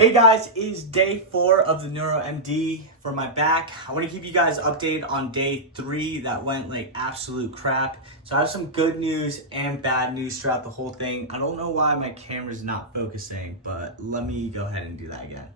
Hey guys, it's day 4 of the NeuroMD for my back. I want to keep you guys updated on day 3 that went like absolute crap. So I have some good news and bad news throughout the whole thing. I don't know why my camera's not focusing, but let me go ahead and do that again.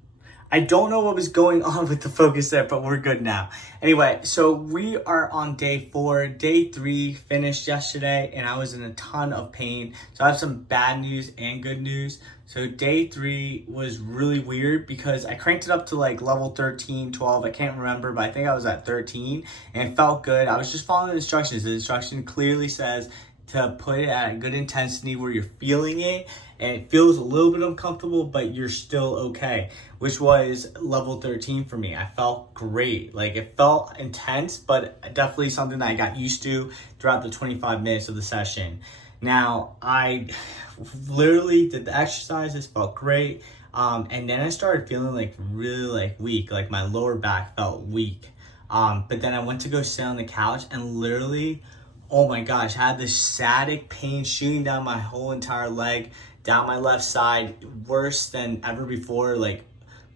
I don't know what was going on with the focus there, but we're good now. Anyway, so we are on day 4. Day 3 finished yesterday, and I was in a ton of pain. So I have some bad news and good news. So day 3 was really weird because I cranked it up to like level 13, 12. I can't remember, but I think I was at 13, and it felt good. I was just following the instructions. The instruction clearly says to put it at a good intensity where you're feeling it, and it feels a little bit uncomfortable, but you're still okay, which was level 13 for me. I felt great. Like, it felt intense, but definitely something that I got used to throughout the 25 minutes of the session. Now, I literally did the exercises, felt great, and then I started feeling like really like weak, like my lower back felt weak. But then I went to go sit on the couch and literally, oh my gosh, I had this static pain shooting down my whole entire leg, down my left side, worse than ever before, like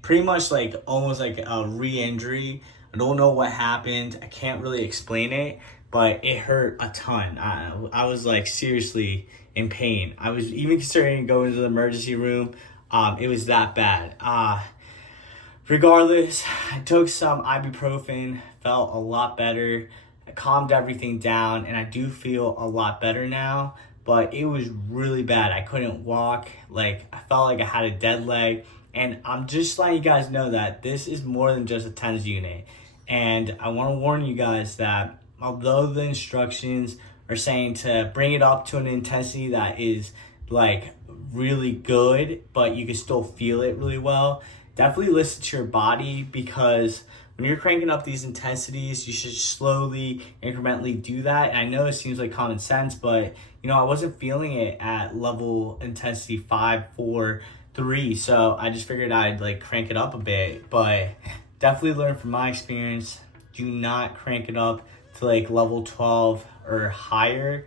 pretty much like almost like a re-injury. I don't know what happened. I can't really explain it, but it hurt a ton. I was like seriously in pain. I was even considering going to the emergency room. It was that bad. Regardless, I took some ibuprofen, felt a lot better. I calmed everything down, and I do feel a lot better now, but it was really bad. I couldn't walk. Like, I felt like I had a dead leg, and I'm just letting you guys know that this is more than just a TENS unit. And I want to warn you guys that although the instructions are saying to bring it up to an intensity that is like really good, but you can still feel it really well, definitely listen to your body, because when you're cranking up these intensities, you should slowly, incrementally do that. And I know it seems like common sense, but you know, I wasn't feeling it at level intensity 5, 4, 3. So I just figured I'd like crank it up a bit, but definitely learn from my experience. Do not crank it up to like level 12 or higher.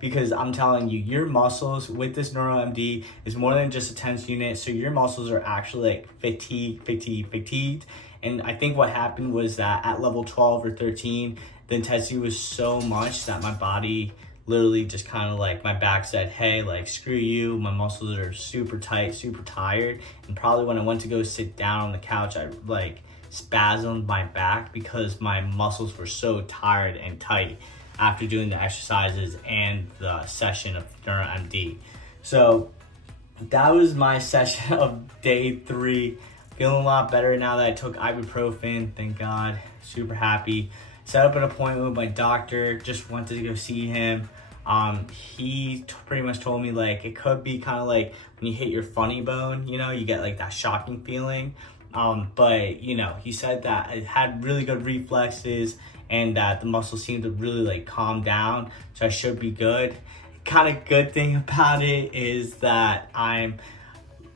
Because I'm telling you, your muscles with this NeuroMD is more than just a TENS unit. So your muscles are actually like fatigued. And I think what happened was that at level 12 or 13, the intensity was so much that my body literally just kind of like, my back said, hey, like, screw you. My muscles are super tight, super tired. And probably when I went to go sit down on the couch, I like spasmed my back because my muscles were so tired and tight after doing the exercises and the session of NeuroMD. So that was my session of day 3. Feeling a lot better now that I took ibuprofen, thank God, super happy. Set up an appointment with my doctor, just wanted to go see him. He pretty much told me like it could be kind of like when you hit your funny bone, you know, you get like that shocking feeling. But you know, he said that it had really good reflexes and that the muscles seemed to really like calm down, so I should be good. Kind of good thing about it is that I'm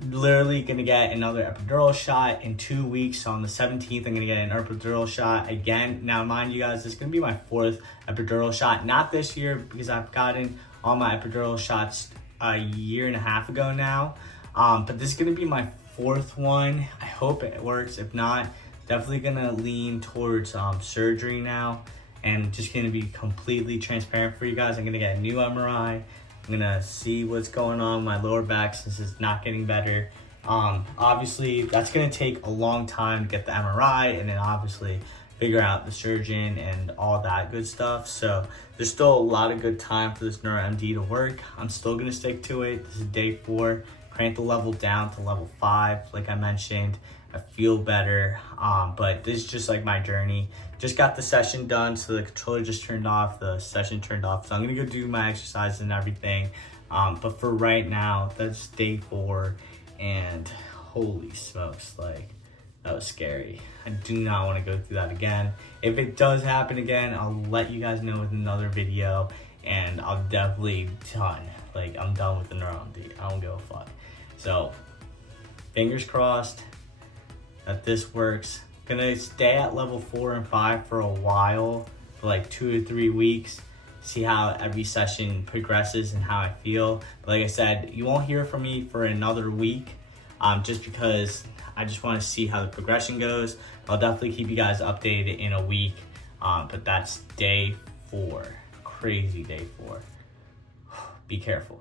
literally gonna get another epidural shot in 2 weeks. So on the 17th, I'm gonna get an epidural shot again. Now, mind you guys, this is gonna be my 4th epidural shot. Not this year, because I've gotten all my epidural shots a year and a half ago now. But this is gonna be my 4th one. I hope it works. If not, definitely gonna lean towards surgery now, and just gonna be completely transparent for you guys. I'm gonna get a new MRI. I'm gonna see what's going on with my lower back since it's not getting better. Obviously, that's gonna take a long time to get the MRI, and then obviously figure out the surgeon and all that good stuff. So there's still a lot of good time for this NeuroMD to work. I'm still gonna stick to it. This is day 4. Crank the level down to level 5, like I mentioned. I feel better, but this is just like my journey. Just got the session done, so the controller just turned off, the session turned off. So I'm gonna go do my exercise and everything. But for right now, that's day 4, and holy smokes, like, that was scary. I do not wanna go through that again. If it does happen again, I'll let you guys know with another video, and I'll definitely I'm done with the NeuroMD. I don't give a fuck. So, fingers crossed that this works. Gonna stay at level 4 and 5 for a while, for like 2 to 3 weeks. See how every session progresses and how I feel. But like I said, you won't hear from me for another week. just because I just want to see how the progression goes. I'll definitely keep you guys updated in a week, but that's day 4. Crazy day 4. Be careful.